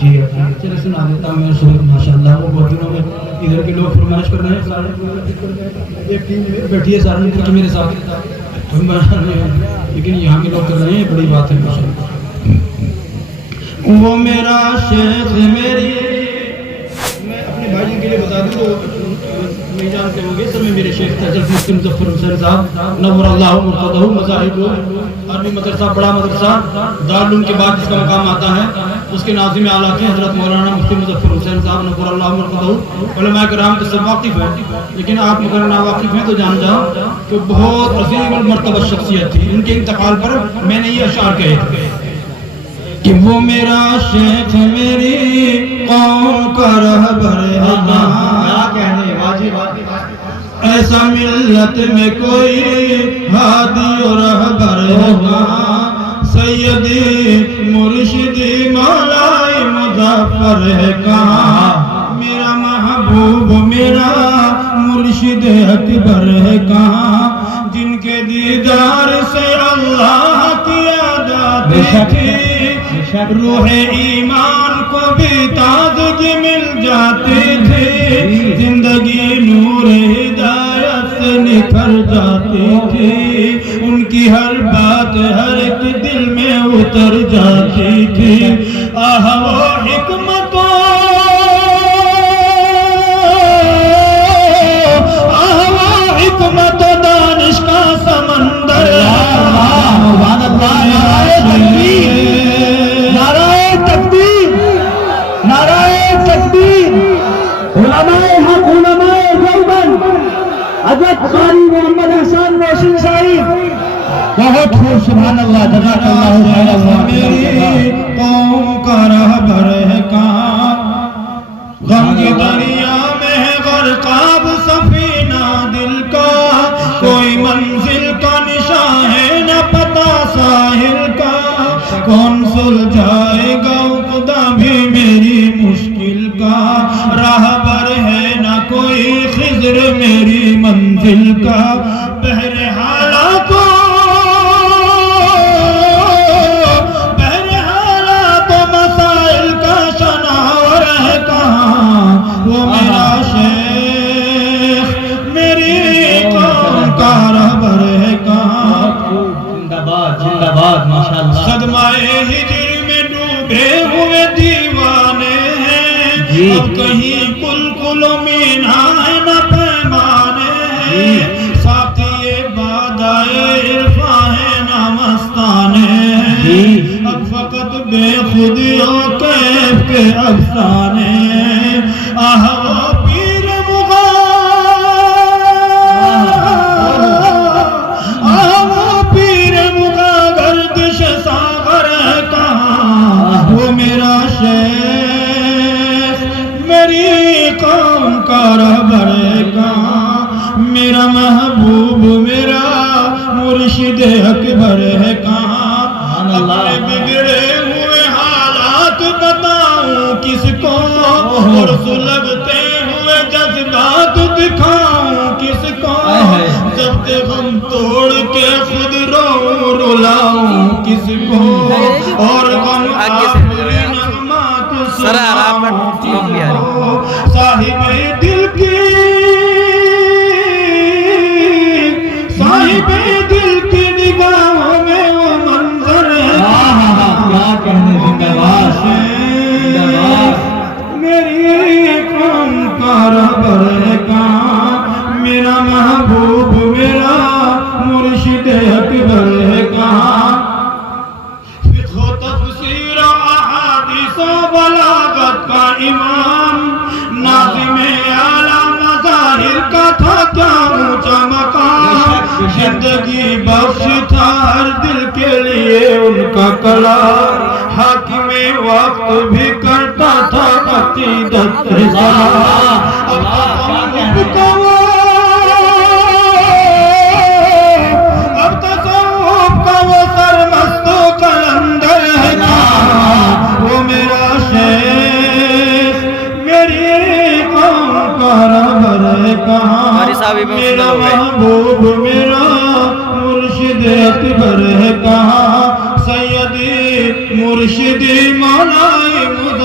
جی چلے سنا دیتا ہوں میں سورت ماشاءاللہ. وہ بہت دنوں میں ادھر کے لوگ فرمائش کر رہے ہیں, سارے ایک ٹیم بیٹھی ہے سہارنپور کی میرے ساتھ, ہم بنا رہے ہیں لیکن یہاں کے لوگ کر رہے ہیں, بڑی بات ہے ماشاءاللہ. وہ میرا شیخ میری, میں اپنے بھائی جن کے لیے بتا دوں تو نہیں جانتے ہوں گے, سر میں میرے شیخ تھا حضرت مفتی مظفر حسین صاحب نور اللہ مرقدہ مذاہب عربی مدرسہ, بڑا مدرسہ دارالعلوم کے بعد جس کا مقام آتا ہے اس کے ناظم اعلیٰ ہیں حضرت مولانا مفتی مظفر حسین صاحب نور اللہ مرقدہ. علماء کرام تو سب واقف ہیں, لیکن آپ مگر ناواقف ہیں تو جان جاؤ کہ بہت عظیم المرتبہ شخصیت تھی. ان کے انتقال پر میں نے یہ اشعار کہے تھے کہ وہ میرا شیخ میری قوم کا رہبر ہے, ایسا ملت میں کوئی ہادی و رہبر ہے, سیدی مرشدی مولائی مظفر ہے کہاں, میرا محبوب میرا مرشد اکبر ہے کہاں, جن کے دیدار سے اللہ کی عادت تھی, روح ایمان کو بھی تازگی مل جاتی تھی, زندگی نور ہدایت سے نکھر جاتی تھی, ان کی ہر بات ہر ایک دل میں اتر جاتی تھی. آہ وہ حکمتوں, آہ وہ حکمت و دانش کا سمندر, حضرت قاری محمد حسن روشن صاحب بہت خوب, سبحان اللہ, جزاک اللہ خیر. میری قوم کا رہبر ہے کہاں, غم کی دریا میں ہے غرقاب سفینہ دل کا, کوئی منزل کا نشان ہے نہ پتہ ساحل کا, کون سلجھائے گا خدا بھی میری مشکل کا, راہبر ہے نہ کوئی خضر میری منزل کا, بہرحالہ کو مسائل کا شناور ہے کہاں, وہ میرا شیخ میری قوم کا رہبر ہے کہاں. زندہ باد, زندہ باد, ماشاءاللہ. صدمہ ہجر میں ڈوبے ہوئے دیوانے ہیں, اب کہیں کل مینا ہے نہ پیمانے ہیں, ساتھی بادائے عرفاں ہے نہ مستانے ہیں, اب فقط بے خودیوں کیف کے افسانے ہیں. آہ وہ پیر مغان, آہ وہ پیر مغان گردش ساغر ہے کہاں, وہ میرا شیخ میری قوم کا رہبر ہے کہاں, میرا محبوب میرا مرشد اکبر ہے کہاں. اپنے بگڑے ہوئے حالات بتاؤں کس کو, اور سلگتے ہوئے جذبات دکھاؤں کس کو, ضبط غم توڑ کے خود رلاؤں کس کو, اور غم آخری نغمات سناؤں کس کو. صاحب دل کی, صاحب دل کی نگاہوں میں وہ منظر ہے, کیا کہنے, زندہ باد, میری قوم کا رہبر ہے کہاں, میرا محبوب میرا مرشد اکبر ہے کہاں. فقہ و تفسیر احادیث و بلاغت کا امام, ناظم اعلیٰ مظاہر کا تھا کیا اونچا مقام, زندگی بخش تھا ہر دل کے لیے ان کا کلام, حاکم وقت بھی کرتا تھا عقیدت سے سلام. اب تصوف کا وہ سرمست و قلندر ہے کہاں, وہ میرا شیخ میری قوم کا رہبر ہے کہاں, میرا محبوب میرا مرشد اکبر ہے کہاں, سیدی مرشدی مولائی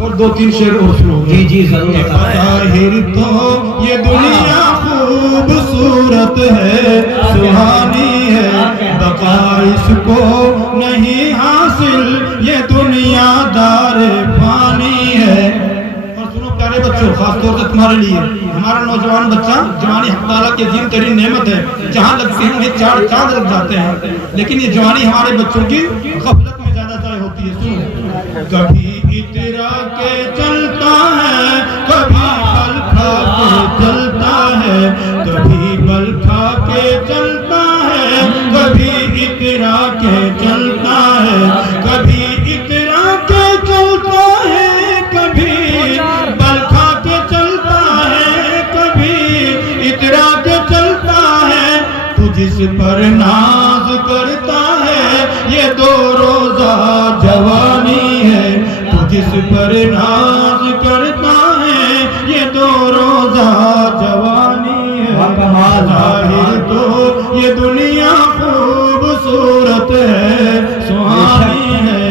اور دو تین شعر اور شروع ہو گئے. جی ضرور ظاہر تو یہ دنیا خوبصورت ہے سہانی ہے بقا اس کو نہیں حاصل یہ دنیا دار فانی ہے. اور سنو پیارے بچوں، خاص طور سے تمہارے لیے، ہمارا نوجوان بچہ جوانی حق تعالیٰ کی عظیم ترین نعمت ہے. جہاں لگتے ہیں انہیں چار چاند لگ جاتے ہیں، لیکن یہ جوانی ہمارے بچوں کی غفلت میں زیادہ ضائع ہوتی ہے. سنو، کبھی اترا کے چلتا ہے کبھی بل کھا کے چلتا ہے کبھی بل کھا کے چلتا ہے کبھی اترا کے چلتا ہے کبھی اترا کے چلتا ہے کبھی بل کھا کے چلتا ہے کبھی اترا کے چلتا ہے. تو جس پر ناز کرتا ہے یہ دو روزہ جوانی ہے. جس پر ناز کرتا ہے یہ دو روزہ جوانی ہے. ظاہر تو یہ دنیا خوبصورت ہے سہانی ہے.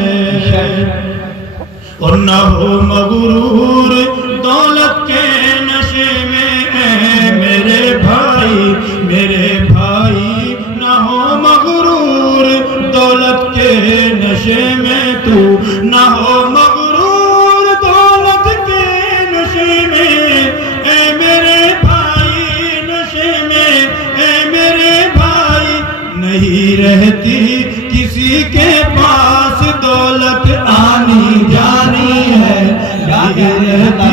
اور نہ ہو مغرور دولت کے نشے میں اے میرے بھائی نہ ہو مغرور دولت کے نشے میں تو نہ ہو مغرور دولت کے نشے میں اے میرے بھائی نشے میں اے میرے بھائی. نہیں رہتی کسی کے پاس دولت آنی جانی ہے. نہیں رہتی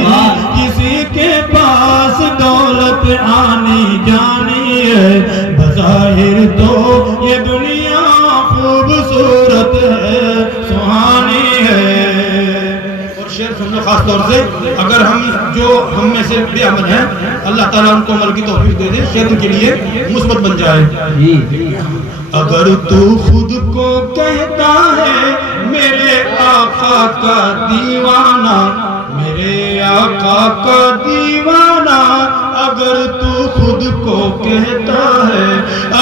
کسی کے پاس دولت آنی جانی ہے. بظاہر تو یہ دنیا خوبصورت ہے سہانی ہے. اور شعر سمجھو خاص طور سے اگر ہم میں سے بے عمل ہیں، اللہ تعالیٰ ان کو عمل کی توفیق دے دے، شعر ان کے لیے مثبت بن جائے. اگر تو خود کو کہتا ہے میرے آقا کا دیوانہ میرے آقا کا دیوانہ، اگر تو خود کو کہتا ہے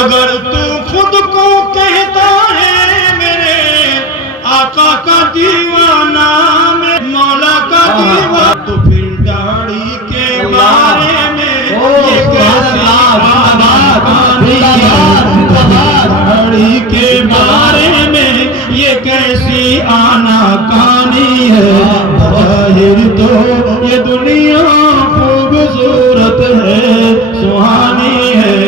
اگر تو خود کو کہتا ہے میرے آقا کا دیوانہ میں مولا کا دیوانہ، تو پھر داڑھی کے بارے میں یہ کیسی داڑھی کے بارے میں یہ کیسی آنا کانی ہے. ظاہر تو یہ دنیا خوبصورت ہے سہانی ہے.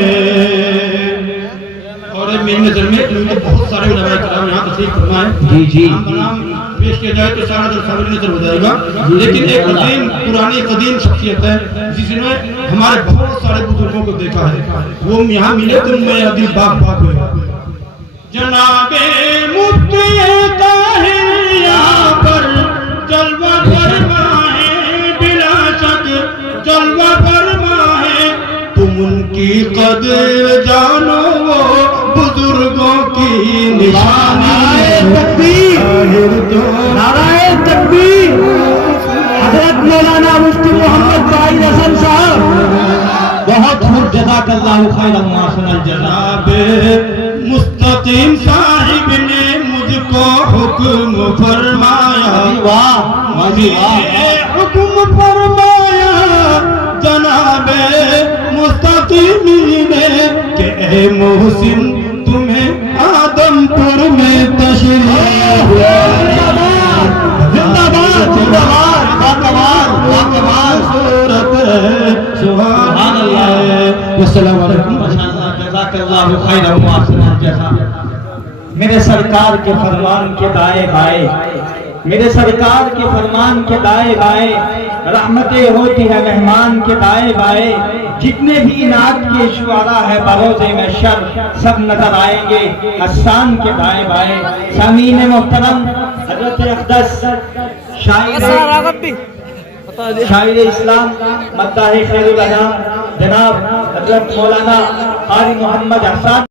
اور میری نظر میں بہت سارے علماء کرام یہاں تشریف فرمائے. جی نام بنام پیش کیا جائے تو سارا جلسہ میری نظر ہو جائے گا، لیکن ایک عظیم پرانی قدیم شخصیت ہے جس نے ہمارے بہت سارے بزرگوں کو دیکھا ہے. وہ یہاں ملے تو میں ابھی باغ ہوئے. جناب مفتی طاہر یہاں پر جلوہ فرمائے، بلا شک جلوہ فرمائے. تم ان کی قدر جانو وہ بزرگوں کی نشانی ہے. نعرہ تکبیر. حضرت مولانا مفتی محمد طاہر حسن صاحب بہت خوب، جزاک اللہ خیر محسن الجزا. جناب مستقیم صاحب نے مجھ کو حکم فرمایا، مجھے حکم فرمایا جناب مستقیم نے کہ اے محسن تمہیں آدم پور میں تشریف. زندہ باد زندہ باد صورت ہے سبحان اللہ. السلام علیکم. میرے سرکار کے فرمان کے دائیں بائیں، میرے سرکار کے فرمان کے دائیں بائیں رحمتیں ہوتی ہے مہمان کے دائیں بائیں. جتنے بھی نعت کے شعراء ہے بروز محشر سب نظر آئیں گے حسان کے دائیں بائیں. سامعین محترم، حضرت اقدس شاعر اسلام مداح خیر الانام جناب حضرت مولانا قاری محمد احسان